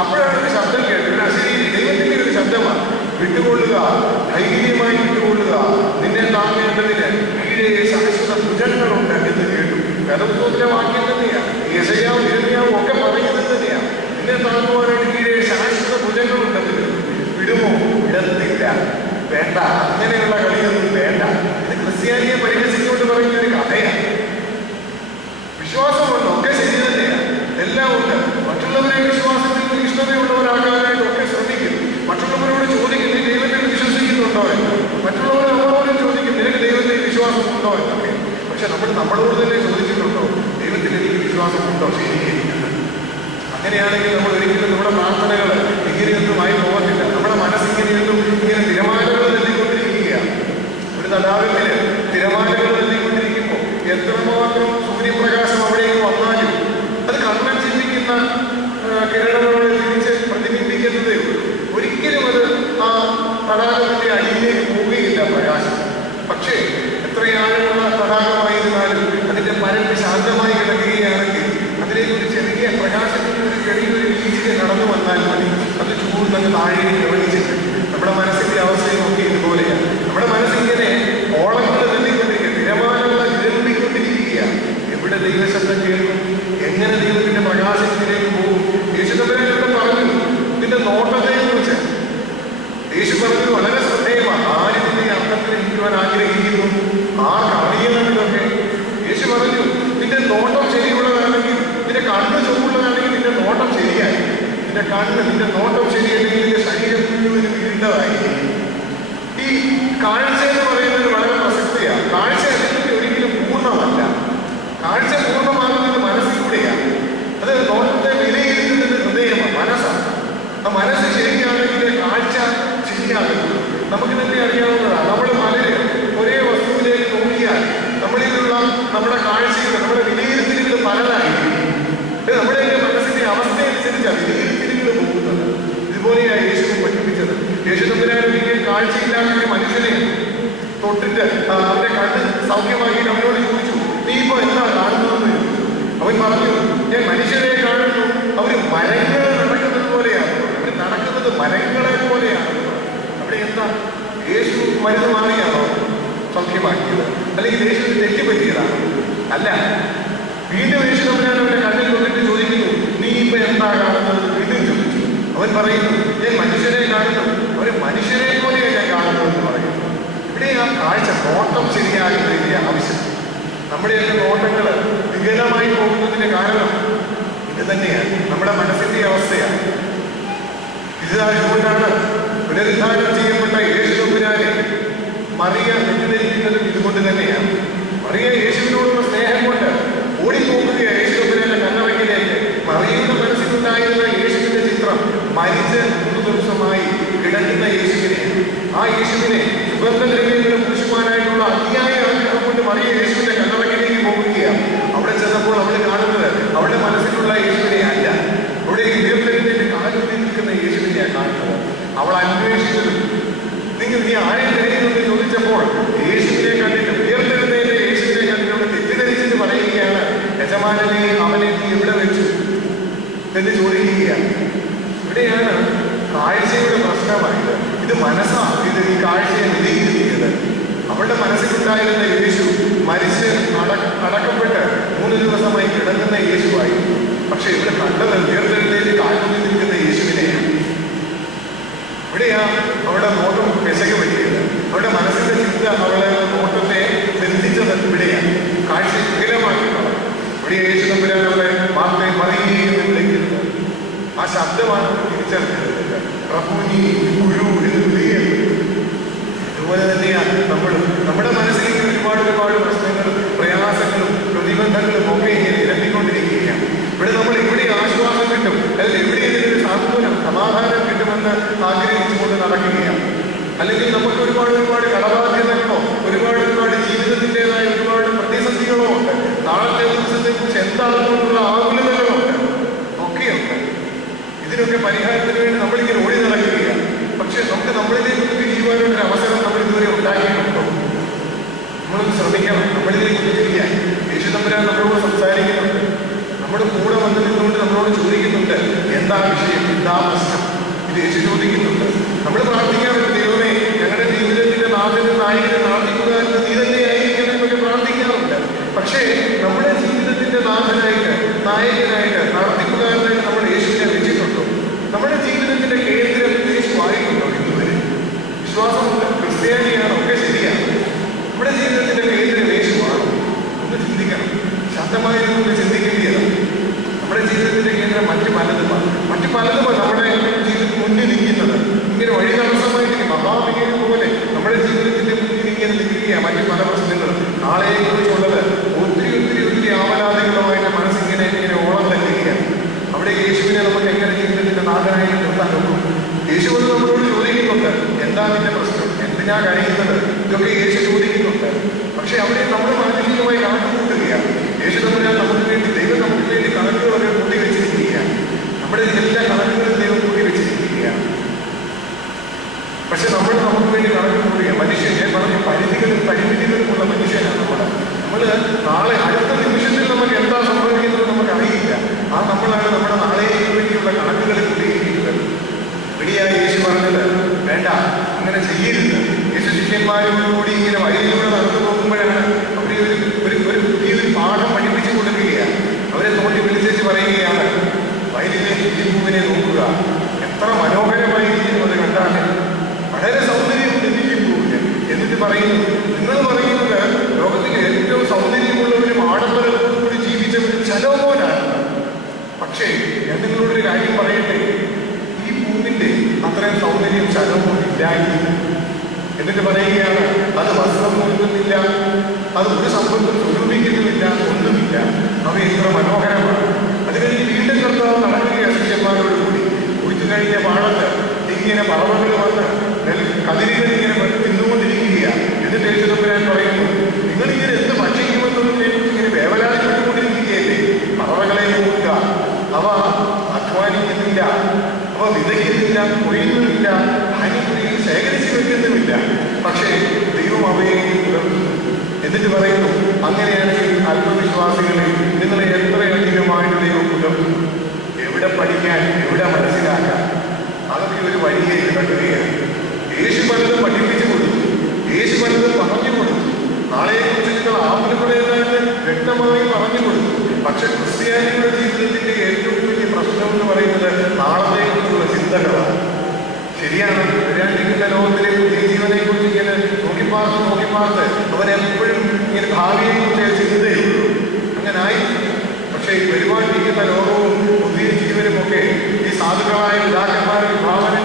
അപ്പോഴാണ് ഒരു ശബ്ദം കേട്ടത്. ശരി, ദൈവത്തിന്റെ ഒരു ശബ്ദമാണ്. വിട്ടുകൊള്ളുക, ധൈര്യമായി വിട്ടുകൊള്ളുക, നിന്നെ താങ്ങേണ്ടതിന് കീഴേ ശാശ്വത ഭുജങ്ങളുണ്ട് എന്ന് കേട്ടു. വേദപുസ്തകത്തിലെ വാക്യം തന്നെയാണ്, യെശയ്യാവും യിരെമ്യാവും ഒക്കെ പറയുന്നത് തന്നെയാണ്. നിന്നെ താങ്ങുവാനായിട്ട് കീഴേ ശാശ്വത ഭുജങ്ങളുണ്ടെന്ന് കേട്ടു. വിടുമോ? വിടത്തില്ല. വേണ്ട, അങ്ങനെയുള്ള കളിയൊന്നും വേണ്ട. ഇത് ക്രിസ്ത്യാനിയെ പരിഹസിച്ചുകൊണ്ട് പറയുന്ന ഒരു കഥയാണ്. വിശ്വാസമുണ്ട്, ഒക്കെ ശരി തന്നെയാണ്, എല്ലാം ഉണ്ട്. മറ്റുള്ളവരെ വിശ്വാസത്തിൽ തീഷ്ണതയുള്ളവരാകാനായിട്ട് ഒക്കെ ശ്രമിക്കും. മറ്റുള്ളവരോട് ചോദിക്കും, നീ ദൈവത്തിൽ വിശ്വസിക്കുന്നുണ്ടോ എന്ന്. മറ്റുള്ളവരെ നമ്മളോട് ചോദിക്കും, നിനക്ക് ദൈവത്തിൽ വിശ്വാസമുണ്ടോ എന്നൊക്കെ. പക്ഷെ നമ്മളോട് തന്നെ ചോദിച്ചിട്ടുണ്ടോ, ദൈവത്തിൽ എനിക്ക് വിശ്വാസമുണ്ടോ? ശരിയിരിക്കുന്നത്. അങ്ങനെയാണെങ്കിൽ നമ്മൾ ഒരിക്കലും നമ്മുടെ പ്രാർത്ഥനകൾ ഇങ്ങനെയൊന്നുമായി പോകത്തില്ല. നമ്മുടെ മനസ്സിങ്ങനെയൊന്നും ഇങ്ങനെ തിരമാലകൾ തല്ലിക്കൊണ്ടിരിക്കുകയാണ്. ഒരു തടാകത്തിന് തിരമാലകൾ തല്ലിക്കൊണ്ടിരിക്കുമ്പോൾ എത്രമാത്രം സൂര്യപ്രകാശം അവിടേക്ക് വന്നാലും അത് കണ്ണൻ ചിന്തിക്കുന്ന കിരണങ്ങളോട് തിരിച്ച് പ്രതിബിംബിക്കുന്നതേ ഉള്ളൂ. ഒരിക്കലും അത് ആ തടാകത്തിന്റെ അടിയിലേക്ക് പോവുകയില്ല പ്രകാശം. പക്ഷേ എത്രയാളുള്ള തടാകമായിരുന്നാലും അതിന്റെ പരപ്പ് ശാന്തമായി കിടക്കുകയാണെങ്കിൽ അതിലേക്ക് ഒരു ചെറിയ പ്രകാശത്തിന്റെ ഒരു ചെറിയൊരു വീഴ്ച നടന്നു വന്നാൽ മതി, അത് ചൂടുന്നങ്ങ് താഴേക്ക് ഇറങ്ങിച്ചിട്ട്. നമ്മുടെ മനസ്സിന്റെ അവസ്ഥയും ഒക്കെ ഇതുപോലെയാണ്. നമ്മുടെ മനസ്സിങ്ങനെ ഓളങ്ങൾ തന്നിക്കൊണ്ടിരിക്കുക, തിരമാലകൾ വിരമിക്കൊണ്ടിരിക്കുകയാണ്. എവിടെ ദൈവശബ്ദം കേൾക്കും? എങ്ങനെ ദൈവത്തിന്റെ പ്രകാശത്തിലേക്ക് പോകും? യേശുദമ്പരാൻ ഇവിടെ പറഞ്ഞു ഇതിന്റെ നോട്ടത്തെ കുറിച്ച്. യേശു പറഞ്ഞു വളരെ ശ്രദ്ധേയമാണ്. ആരിതിന്റെ അർത്ഥത്തിൽ ഇരിക്കുവാൻ ആഗ്രഹിക്കുന്നു, ആർക്കറിയണമെന്നൊക്കെ യേശു പറഞ്ഞു. നിന്റെ നോട്ടം ശരിയുള്ളതാണെങ്കിൽ, നിന്റെ കണ്ണ് ചുവപ്പുള്ളതാണെങ്കിൽ നിന്റെ നോട്ടം ശരിയായി. നിന്റെ കണ്ണ്, നിന്റെ നോട്ടം ശരിയല്ലെങ്കിൽ നിന്റെ ശരീരം മുഴുവനും ഇരുണ്ടതായിരിക്കും. ഈ കാഴ്ച എന്ന് പറയുന്നത് വളരെ പ്രസക്തിയാണ്. കാഴ്ച അല്ലെങ്കിൽ ഒരിക്കലും പൂർണ്ണമല്ല. കാഴ്ച പൂർണ്ണമാകുന്നത് മനസ്സിലൂടെയാണ്. അത് നോട്ടത്തെ വിലയിരുത്തുന്നത് ഹൃദയമാണ്, മനസ്സാണ്. ആ മനസ്സ് ശരിയാണെങ്കിൽ കാഴ്ച ശരിയാകുന്നു. നമുക്ക് തന്നെ അറിയാവുന്നതാണ്. നമ്മൾ പലരും ഒരേ വസ്തുവിലേക്ക് നോക്കിയാൽ നമ്മളിലുള്ള നമ്മുടെ കാഴ്ചകൾ, നമ്മുടെ വിലയിരുത്തലുകൾ പലതായിരിക്കും. നമ്മുടെയൊക്കെ മനസ്സിന്റെ അവസ്ഥയനുസരിച്ചാണ് വിലയിരുത്തലുകൾ പോകുന്നത്. ഇതുപോലെയാണ് യേശു പഠിപ്പിച്ചത്. യേശു തമ്പുരാനൊരിക്കൽ കാഴ്ചയില്ലാത്ത ഒരു മനുഷ്യനെ തൊട്ടിട്ട് അവന്റെ കണ്ണ് സൗഖ്യമാക്കിയിട്ട് അവനോട് ചോദിച്ചു, നീ ഇപ്പൊ എന്താ കാണുന്നതെന്ന് ചോദിച്ചു. അവൻ പറഞ്ഞു, ഞാൻ മനുഷ്യരെ കാണുന്നു, അവര് മരങ്ങൾ നടക്കുന്നത് പോലെയാണ്, അവര് നടക്കുന്നത് മരങ്ങളെ പോലെയാണ്. അവിടെ എന്താ, യേശു മരുന്ന് മാറിയാണോ സൗഖ്യമാക്കിയത്? അല്ലെങ്കിൽ യേശു തെറ്റുപറ്റിയതാണോ? അല്ല. വീണ്ടും യേശു തമ്പുരാൻ അവന്റെ കണ്ണിൽ തൊട്ടിട്ട് ചോദിക്കുന്നു, നീ ഇപ്പൊ എന്താ കാണുന്നത്? വീണ്ടും ചോദിച്ചു. അവൻ പറയുന്നു, ഞാൻ മനുഷ്യരെ കാണുന്നു, അവര് മനുഷ്യരെ പോലെയാണ് ഞാൻ കാണുന്നതെന്ന് പറയുന്നു. ഇവിടെ ആ കാഴ്ച, നോട്ടം ശരിയാകുന്നതിന്റെ ആവശ്യം. നമ്മുടെയൊക്കെ നോട്ടങ്ങൾ വികലമായി പോകുന്നതിന്റെ കാരണം ഇത് തന്നെയാണ്, നമ്മുടെ മനസ്സിന്റെ അവസ്ഥയാണ്. ഇതുകൊണ്ടാണ് പുനരുദ്ധാരണം ചെയ്യപ്പെട്ട യേശു തമ്പുരാനെ മറിയ തെറ്റിദ്ധരിക്കുന്നതും ഇതുകൊണ്ട് തന്നെയാണ്. മറിയ യേശുവിനോടുള്ള സ്നേഹം കൊണ്ട് ഓടിപ്പോകുകയാണ് യേശു തമ്പുരാന്റെ കല്ലറയ്ക്കിലേക്ക്. മറിയയുടെ മനസ്സിലുണ്ടായിരുന്ന യേശുവിന്റെ ചിത്രം മരിച്ച് 3 ദിവസമായി കിടക്കുന്ന യേശുവിനെ, ആ യേശുവിനെ സുഗന്ധദ്രവ്യങ്ങളും പൂശുവാനായിട്ടുള്ള അതിയായ ആഗ്രഹം കൊണ്ട് മറിയ യേശുവിന്റെ കല്ലറയ്ക്കിലേക്ക് പോകുകയാണ്. അവിടെ ചെന്നപ്പോൾ അവള് കാണുന്നത് അവളുടെ മനസ്സിലുള്ള യേശുവിനെ അല്ല, അവിടെ ഉയർത്തെഴുന്നേറ്റ് കാലുണ്ടി നിൽക്കുന്ന യേശുവിനെയാണ് കാണുന്നത്. അവൾ അന്വേഷിച്ചത്, നിങ്ങൾ നീ ആരെ തിരയുന്നെന്ന് ചോദിച്ചപ്പോൾ യേശുവിനെ കണ്ടിട്ട്, ഉയർത്തെഴുന്നേറ്റ് യേശുവിനെ കണ്ടിട്ട് തെറ്റിദ്ധരിച്ചിട്ട് പറയുകയാണ്, യജമാനനെ അവനെ നീ എവിടെ വെച്ചു എന്ന് ചോദിക്കുകയാണ്. ഇവിടെയാണ് കാഴ്ചയുടെ പ്രശ്നമായത്. ഇത് മനസ്സാണ് ഇത് ഈ കാഴ്ചയെ വിലയിരുത്തിയത്. അവളുടെ മനസ്സിലുണ്ടായിരുന്ന യേശു മരിച്ച് അടക്കപ്പെട്ട് 3 ദിവസമായി കിടക്കുന്ന യേശുവായി. പക്ഷെ ഇവിടെ കണ്ടത് ഉയർത്തെഴുന്നേറ്റ് കാലുണ്ടി നിൽക്കുന്ന യേശുവിനെയാണ്. ഇവിടെയാ അവളുടെ നോട്ടം പെശക് പറ്റിയത്. അവളുടെ മനസ്സിന്റെ ചിന്ത അവളെ നോട്ടത്തെ ബന്ധിച്ചത് ഇവിടെയാണ്. കാഴ്ച വികലമാക്കിയിട്ടുള്ളത്. ഇവിടെ യേശു തമ്പുരാൻ അവളെ മാത്രമേ മറിയെന്ന് വിളിക്കുന്നത്. ആ ശബ്ദമാണ് തിരിച്ചറിഞ്ഞത്, പ്രഭുനി ഗുരു എന്ന് വിളിക്കുന്നത്. അതുപോലെ തന്നെയാണ് നമ്മുടെ മനസ്സിൽ ഒരുപാട് പ്രശ്നങ്ങളും പ്രയാസങ്ങളും പ്രതിബന്ധങ്ങളും ഒക്കെ ഇങ്ങനെ നിരത്തിക്കൊണ്ടിരിക്കുകയാണ്. ഇവിടെ നമ്മൾ എവിടെ ആശ്വാസം കിട്ടും, അല്ലെങ്കിൽ എവിടെ ഇതിനൊരു സാന്ത്വനം സമാധാനം കിട്ടുമെന്ന് ആഗ്രഹിച്ചുകൊണ്ട് നടക്കുകയാണ്. അല്ലെങ്കിൽ നമുക്ക് ഒരുപാട് കടബാധ്യതകളോ ഒരുപാട് ജീവിതത്തിൻ്റെതായ ഒരുപാട് പ്രതിസന്ധികളോ ഉണ്ട്. നാളത്തെ ദിവസത്തെ കുറിച്ച് എന്താണെന്നുള്ള ആകുലതകളോ ഉണ്ട്, ഒക്കെയുണ്ട്. ഇതിനൊക്കെ പരിഹാരത്തിന് വേണ്ടി നമ്മളിങ്ങനെ ഓടി നടക്കുകയാണ്. പക്ഷെ നമുക്ക് നമ്മളിലേക്ക് തിരിയുവാനൊരു അവസരം നമ്മൾ ഇതുവരെ ഉണ്ടാക്കിയിട്ടുണ്ടോ? നമ്മളൊന്ന് ശ്രമിക്കണം. നമ്മളിലേക്ക് തിരിയാൻ യേശു തമ്പുരാൻ നമ്മളോട് സംസാരിക്കുന്നുണ്ട്. നമ്മുടെ കൂടെ വന്ന് നിന്നുകൊണ്ട് നമ്മളോട് ചോദിക്കുന്നുണ്ട്, എന്താ വിഷയം, എന്താ പ്രശ്നം, ഇത് യേശു ചോദിക്കുന്നുണ്ട്. നമ്മൾ പ്രാർത്ഥിക്കാറുണ്ട്, ദൈവമേ ഞങ്ങളുടെ ജീവിതത്തിന്റെ നാഥനും നായകനും പ്രാർത്ഥിക്കുവാനും നീ തന്നെ ആയിരിക്കണം എന്നൊക്കെ പ്രാർത്ഥിക്കാറുണ്ട്. പക്ഷേ നമ്മുടെ ജീവിതത്തിന്റെ നാഥനായിട്ട്, നായകനായിട്ട്, പ്രാർത്ഥിക്കുവാനായിട്ട് നമ്മൾ യേശുവിനെ വെച്ചിട്ടുണ്ടോ? നമ്മുടെ ജീവിതത്തിന്റെ കേന്ദ്രം യേശു ആയിട്ടുണ്ടോ? ഇന്നുവരെ വിശ്വാസമുണ്ട്, ക്രിസ്ത്യാനിയാണ്, ഒക്കെ ശരിയാണ്. നമ്മുടെ ജീവിതത്തിന്റെ കേന്ദ്രം യേശുവാണ്. ഒന്ന് ചിന്തിക്കണം, ശാന്തമായിരുന്നു ചിന്തിക്കേണ്ടതാണ്. നമ്മുടെ ജീവിതത്തിന്റെ കേന്ദ്രം മറ്റു പലതുമാണ്. നമ്മുടെ ജീവിതത്തിൽ മുന്നിൽ നിൽക്കുന്നത് ഇങ്ങനെ വഴി തടസ്സമായിട്ട് മഹാവിനീത് പോലെ നമ്മുടെ ജീവിതത്തിന്റെ മുന്നിൽ ഇങ്ങനെ നിൽക്കുകയാണ് മറ്റു പല പ്രശ്നങ്ങളും. നാളെയെ കുറിച്ചുള്ളത് ഒത്തിരി ആവലാതികളുമായിട്ട് മനസ്സിങ്ങനെ ഓളം തന്നെയാണ്. അവിടെ യേശുവിനെ നമുക്ക് എങ്ങനെ ജീവിതത്തിന്റെ നാഥനായി നിർത്താൻ നോക്കും? യേശു വന്ന് നമ്മളോട് ചോദിക്കുന്നുണ്ട്, എന്താ നിന്റെ പ്രശ്നം, എന്തിനാ കഴിയുന്നത്, ഇതൊക്കെ യേശു ചോദിക്കുന്നുണ്ട്. പക്ഷെ അവിടെ നമ്മൾ മാനസികമായി കണക്ക് കൂട്ടുകയാണ്. യേശു തമ്പുരാൻ നമുക്ക് വേണ്ടി, ദൈവം നമുക്ക് വേണ്ടി കണക്കുകളൊക്കെ കൂട്ടി വെച്ചിരിക്കുകയാണ്. നമ്മുടെ എല്ലാ കണക്കുകളും ദൈവം കൂട്ടി വെച്ചിരിക്കുകയാണ്. പക്ഷെ നമ്മൾ നമുക്ക് വേണ്ടി കണക്ക് കൂട്ടുക. മനുഷ്യൻ, ഞാൻ പറഞ്ഞ പരിമിതികളുമുള്ള മനുഷ്യനാണ് നമ്മൾ നാളെ അടുത്ത നിമിഷത്തിൽ നമുക്ക് എന്താ സംഭവിക്കുന്നത് നമുക്ക് അറിയില്ല. നമ്മളാണ് നമ്മുടെ നാളെക്ക് വേണ്ടിയുള്ള കണക്കുകൾ കൂട്ടിയിരിക്കുന്നത്. ഇവിടെയാണ് യേശു പറഞ്ഞത്, വേണ്ട അങ്ങനെ ചെയ്യരുത്. യേശു ശിഷ്യന്മാരോടുകൂടി ഇങ്ങനെ വഴിയിലൂടെ നടന്നു പോകുമ്പോഴാണ് അവരെ ഒരു പുതിയൊരു പാഠം പഠിപ്പിച്ചു കൊടുക്കുകയാണ്. അവരെ തോണ്ടി വിളിച്ചേച്ച് പറയുകയാണ്, വയലിലെ ലില്ലിപ്പൂവിനെ നോക്കുക, എത്ര മനോഹരമായിരിക്കുന്നു അത് കണ്ടാൽ, വളരെ സൗന്ദര്യമുണ്ട് ലില്ലിപ്പൂവിന്. എന്നിട്ട് പറയുന്നു, നിങ്ങൾ പറയുന്നത് ലോകത്തിലെ ഏറ്റവും സൗന്ദര്യമുള്ളവരും ആഡംബരത്തോടു കൂടി ജീവിച്ചവരും ശലോമോനാണ്. പക്ഷേ ഞാൻ നിങ്ങളോടൊരു കാര്യം പറയട്ടെ, ഈ പൂവിന്റെ അത്രയും സൗന്ദര്യം ശലോമോൻ ഇല്ലായിരുന്നു. എന്നിട്ട് പറയുകയാണ്, അത് വസ്ത്രം കൊടുക്കുന്നില്ല, അത് ഒരു സമ്പത്തും സ്വരൂപിക്കുന്നുമില്ല, ഒന്നുമില്ല, അവ എത്ര മനോഹരമാണ്. അത് കഴിഞ്ഞ് വീണ്ടും കർത്താവ് നടക്കുകയാണ് ശിഷ്യന്മാരോട് കൂടി. കുഴിച്ചു കഴിഞ്ഞ പാടത്ത് ഇങ്ങനെ പറവകൾ വന്ന് കതിരുകൾ ഇങ്ങനെ തിന്നുകൊണ്ടിരിക്കുകയാണ്. എന്നിട്ട് യേശു തമ്പുരാൻ പറയുന്നു, നിങ്ങളിങ്ങനെ എന്ത് ഭക്ഷിക്കുമെന്നൊന്നും ഇങ്ങനെ വേവലാതിപ്പെട്ടുകൊണ്ടിരിക്കുകയല്ലേ? പറവകളെ നോക്കുക, അവ അധ്വാനിക്കുന്നില്ല, അവ വിതയ്ക്കുന്നില്ല, കൊയ്യുന്നുമില്ല, ധാന്യക്കുഴിയിൽ ശേഖരിച്ചു വെക്കുന്നുമില്ല, പക്ഷേ ദൈവം അവയെ പുലർത്തുന്നു. എന്നിട്ട് പറയുന്നു, അങ്ങനെയാണെങ്കിൽ അല്പവിശ്വാസികളെ നിങ്ങളെ എത്രയധികമായിട്ട് ദൈവം പുലർത്തുന്നു. എവിടെ പഠിക്കാൻ, എവിടെ മനസ്സിലാക്കാൻ, അതൊക്കെ ഒരു വഴിയെ കിടക്കുകയാണ്. യേശു പലതും പഠിപ്പിച്ചു കൊടുത്തു, യേശു പലതും പറഞ്ഞു കൊടുത്തു, നാളെയെക്കുറിച്ച് നിങ്ങൾ ആവുന്നതായിട്ട് വ്യക്തമായി പറഞ്ഞു കൊടുത്തു. പക്ഷെ ക്രിസ്ത്യാനികളുടെ ജീവിതത്തിന്റെ ഏറ്റവും വലിയ പ്രശ്നം എന്ന് പറയുന്നത് നാളത്തെക്കുറിച്ചുള്ള ചിന്തകളാണ്. ശരിയാണ്, വരാനിരിക്കുന്ന ലോകത്തിലെ പുതിയ ജീവനെ കുറിച്ച് ഇങ്ങനെ നോക്കിപ്പാർത്ത് അവരെപ്പോഴും ഇങ്ങനെ ഭാവിയെ കുറിച്ച് ചിന്തയുള്ളൂ. അങ്ങനായി. പക്ഷേ ഈ വരുവാനിരിക്കുന്ന ലോകവും പുതിയ ജീവനുമൊക്കെ ഈ സാധുക്കളായ പിതാക്കന്മാരെ വിഭാവനം